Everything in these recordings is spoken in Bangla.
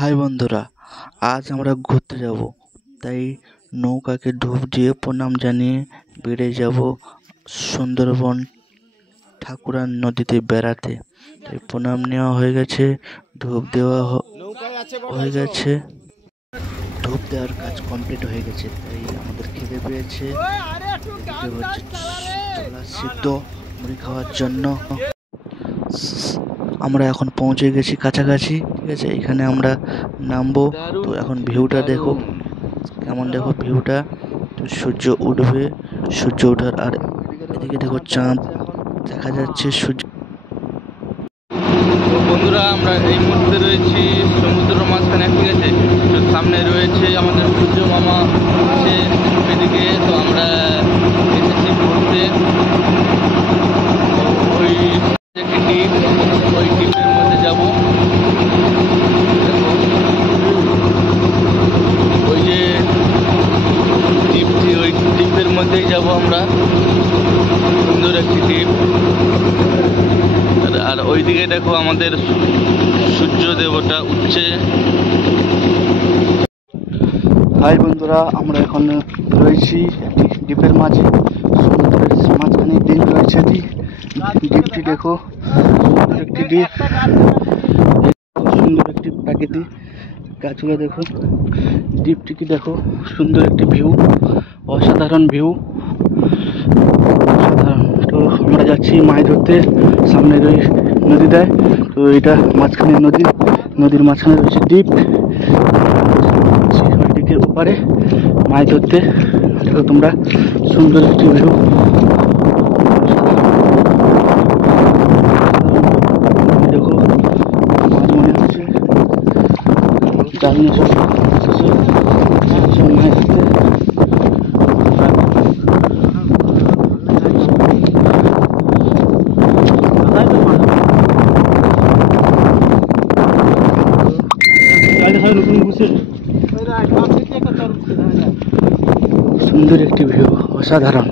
হাই বন্ধুরা, আজ আমরা ঘুরতে যাব। তাই নৌকাকে ডুব দিয়ে প্রণাম জানিয়ে বেরিয়ে যাব সুন্দরবন ঠাকুরান নদীতে বেড়াতে। তাই প্রণাম নেওয়া হয়ে গেছে, ডুব দেওয়া হয়ে গেছে, ডুব দেওয়ার কাজ কমপ্লিট হয়ে গেছে। তাই আমাদের খিদে পেয়েছে, ছোলা সিদ্ধ মুড়ি খাওয়ার জন্য আমরা এখন পৌঁছে গেছি কাছাকাছি। ঠিক আছে, এখানে আমরা নামবো। তো এখন ভিউটা দেখো কেমন, দেখো ভিউটা। তো সূর্য উঠবে, সূর্য ওঠার আর এদিকে দেখো চাঁদ দেখা যাচ্ছে। সূর্য বন্ধুরা, আমরা এই মুহূর্তে রয়েছি সমুদ্র মাঝখানে। ঠিক আছে, তো সামনে রয়েছে আমাদের সূর্য মামা আছে এদিকে। তো আমরা এসেছি ঘুরতে। ওই একটি দ্বীপ, ওই দ্বীপের মধ্যে যাব। দেখো ওই যে দ্বীপটি, ওই দ্বীপের মধ্যেই যাব আমরা। সুন্দর একটি দ্বীপ। আর ওইদিকে দেখো আমাদের সূর্য দেবতা উঠছে। হাই বন্ধুরা, আমরা এখন রয়েছি একটি দ্বীপের মাঝে, সমুদ্রের মাঝখানে দ্বীপ রয়েছে। এটি দ্বীপটি দেখো, একটি দ্বীপ, সুন্দর একটি প্রাকৃতিক গাছগুলো দেখো, দ্বীপটিকে দেখো, সুন্দর একটি ভিউ, অসাধারণ ভিউ, অসাধারণ। তো আমরা যাচ্ছি মাছ ধরতে, সামনে ওই নদী দেয়। তো এটা মাঝখানে নদী, নদীর মাঝখানে রয়েছে দ্বীপ, ওইদিকে ওপারে মাছ ধরতে। দেখো তোমরা, সুন্দর একটি ভিউ, দেখো মাছ মনে হচ্ছে জাল নিয়ে মাছ ধরতে। সুন্দর একটি ভিউ, অসাধারণ।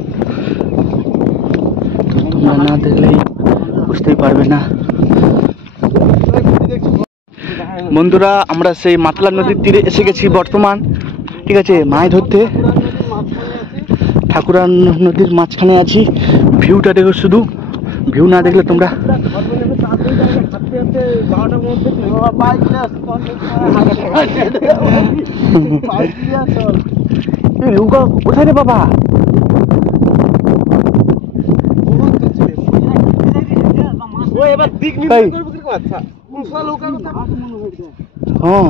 তো তোমরা না দেখলেই বুঝতেই পারবে না। বন্ধুরা, আমরা সেই মাতলা নদীর তীরে এসে গেছি বর্তমান। ঠিক আছে, মাছ ধরতে ঠাকুরান নদীর মাঝখানে আছি। ভিউটা দেখো, শুধু ভিউ না দেখলে তোমরা কোথায় রে বাবা? হ্যাঁ,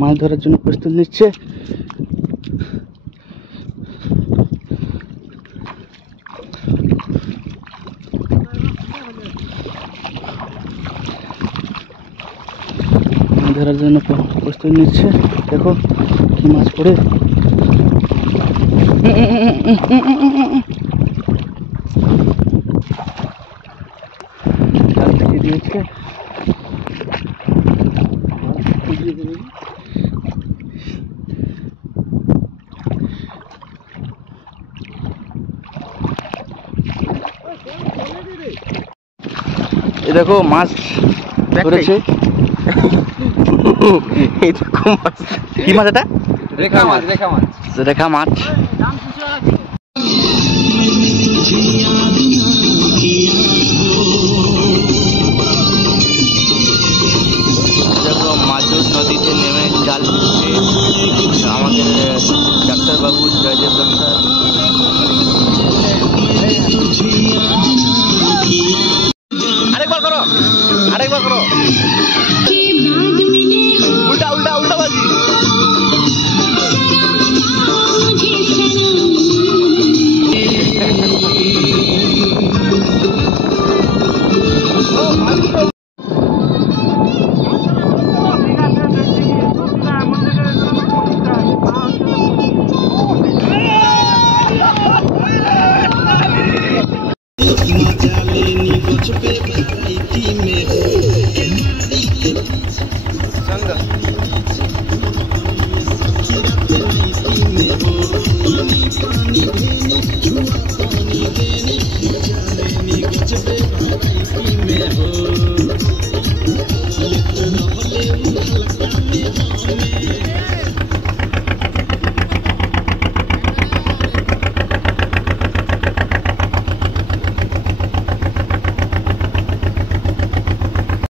মাছ ধরার জন্য প্রস্তুত নিচ্ছে। ধরার জন্য প্রস্তুতি নিচ্ছে। দেখো কি মাছ পড়ে। জাল থেকে দিয়েছে। এই দেখো মাছ ধরেছে। কি মাছ এটা? রেখা মাছ। রেখা মাছ। দেখো মাজুর নদীতে নেমে জাল ফেলছে আমাদের ডাক্তারবাবু, জয়দেব ডাক্তার। আরেকবার করো, আরেকবার করো, উল্টা উল্টা উল্টা বাজি। हो